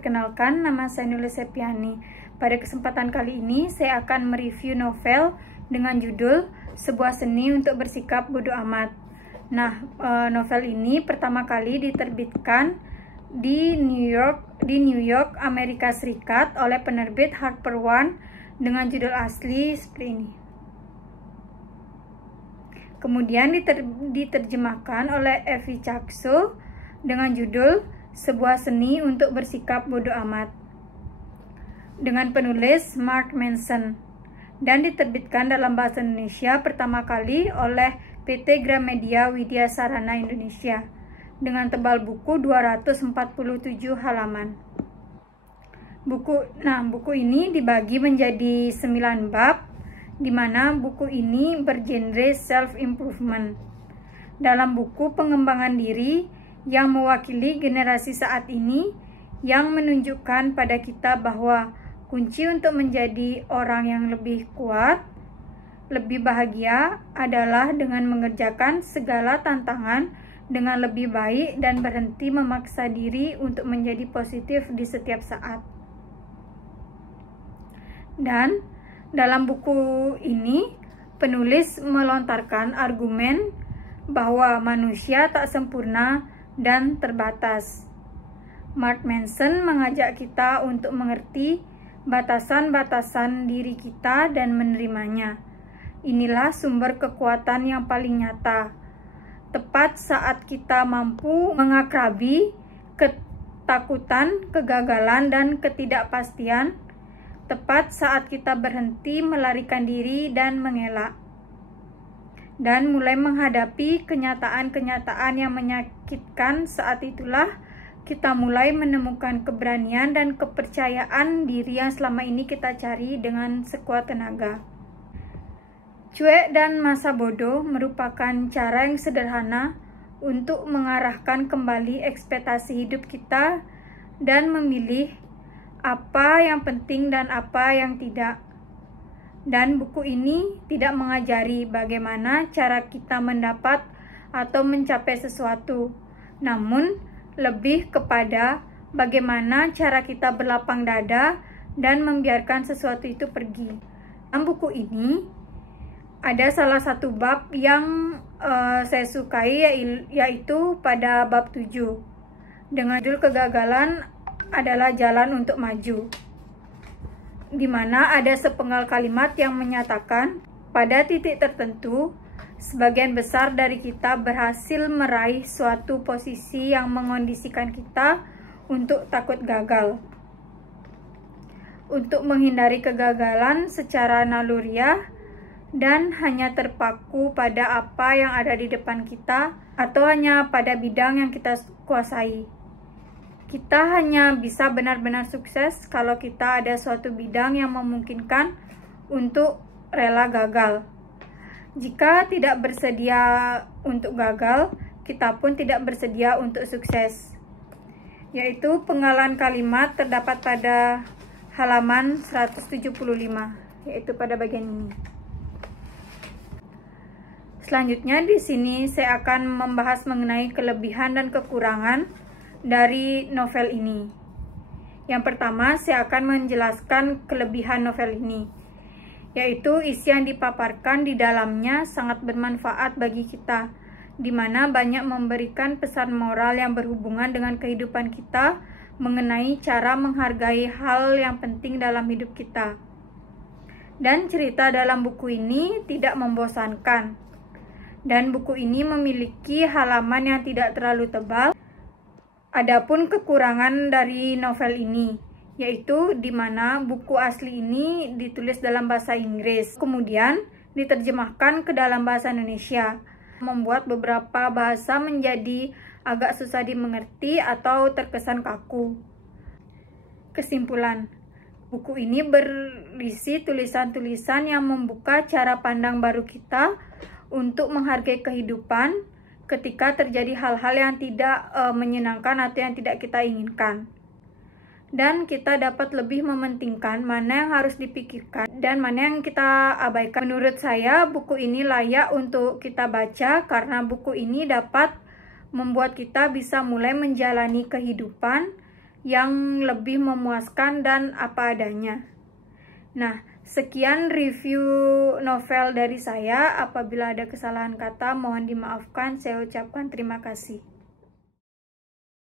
Perkenalkan, nama saya Nurul Septiani. Pada kesempatan kali ini, saya akan mereview novel dengan judul Sebuah Seni untuk Bersikap Bodo Amat. Nah, novel ini pertama kali diterbitkan di New York, Amerika Serikat oleh penerbit Harper One dengan judul asli seperti ini. Kemudian diterjemahkan oleh Evie Chakso dengan judul Sebuah Seni untuk Bersikap Bodo Amat dengan penulis Mark Manson dan diterbitkan dalam bahasa Indonesia pertama kali oleh PT Gramedia Widya Sarana Indonesia dengan tebal buku 247 halaman. Buku ini dibagi menjadi 9 bab, di mana buku ini bergenre self-improvement. Dalam buku pengembangan diri yang mewakili generasi saat ini, yang menunjukkan pada kita bahwa kunci untuk menjadi orang yang lebih kuat, lebih bahagia adalah dengan mengerjakan segala tantangan dengan lebih baik dan berhenti memaksa diri untuk menjadi positif di setiap saat. Dan dalam buku ini, penulis melontarkan argumen bahwa manusia tak sempurna dan terbatas. Mark Manson mengajak kita untuk mengerti batasan-batasan diri kita dan menerimanya. Inilah sumber kekuatan yang paling nyata. Tepat saat kita mampu mengakrabi ketakutan, kegagalan, dan ketidakpastian, tepat saat kita berhenti melarikan diri dan mengelak, dan mulai menghadapi kenyataan-kenyataan yang menyakitkan, saat itulah kita mulai menemukan keberanian dan kepercayaan diri yang selama ini kita cari dengan sekuat tenaga. Cuek dan masa bodoh merupakan cara yang sederhana untuk mengarahkan kembali ekspektasi hidup kita dan memilih apa yang penting dan apa yang tidak. Dan buku ini tidak mengajari bagaimana cara kita mendapat atau mencapai sesuatu, namun lebih kepada bagaimana cara kita berlapang dada dan membiarkan sesuatu itu pergi. Dalam buku ini ada salah satu bab yang saya sukai, yaitu pada bab 7 dengan judul Kegagalan adalah Jalan untuk Maju, di mana ada sepenggal kalimat yang menyatakan pada titik tertentu, sebagian besar dari kita berhasil meraih suatu posisi yang mengondisikan kita untuk takut gagal. Untuk menghindari kegagalan secara naluriah dan hanya terpaku pada apa yang ada di depan kita atau hanya pada bidang yang kita kuasai. Kita hanya bisa benar-benar sukses kalau kita ada suatu bidang yang memungkinkan untuk rela gagal. Jika tidak bersedia untuk gagal, kita pun tidak bersedia untuk sukses. Yaitu penggalan kalimat terdapat pada halaman 175, yaitu pada bagian ini. Selanjutnya di sini saya akan membahas mengenai kelebihan dan kekurangan dari novel ini. Yang pertama, saya akan menjelaskan kelebihan novel ini, yaitu isi yang dipaparkan di dalamnya sangat bermanfaat bagi kita, di mana banyak memberikan pesan moral yang berhubungan dengan kehidupan kita mengenai cara menghargai hal yang penting dalam hidup kita. Dan cerita dalam buku ini tidak membosankan, dan buku ini memiliki halaman yang tidak terlalu tebal. Adapun kekurangan dari novel ini, yaitu di mana buku asli ini ditulis dalam bahasa Inggris, kemudian diterjemahkan ke dalam bahasa Indonesia, membuat beberapa bahasa menjadi agak susah dimengerti atau terkesan kaku. Kesimpulan, buku ini berisi tulisan-tulisan yang membuka cara pandang baru kita untuk menghargai kehidupan ketika terjadi hal-hal yang tidak menyenangkan atau yang tidak kita inginkan. Dan kita dapat lebih mementingkan mana yang harus dipikirkan dan mana yang kita abaikan. Menurut saya, buku ini layak untuk kita baca karena buku ini dapat membuat kita bisa mulai menjalani kehidupan yang lebih memuaskan dan apa adanya. Nah, sekian review novel dari saya. Apabila ada kesalahan kata, mohon dimaafkan. Saya ucapkan terima kasih.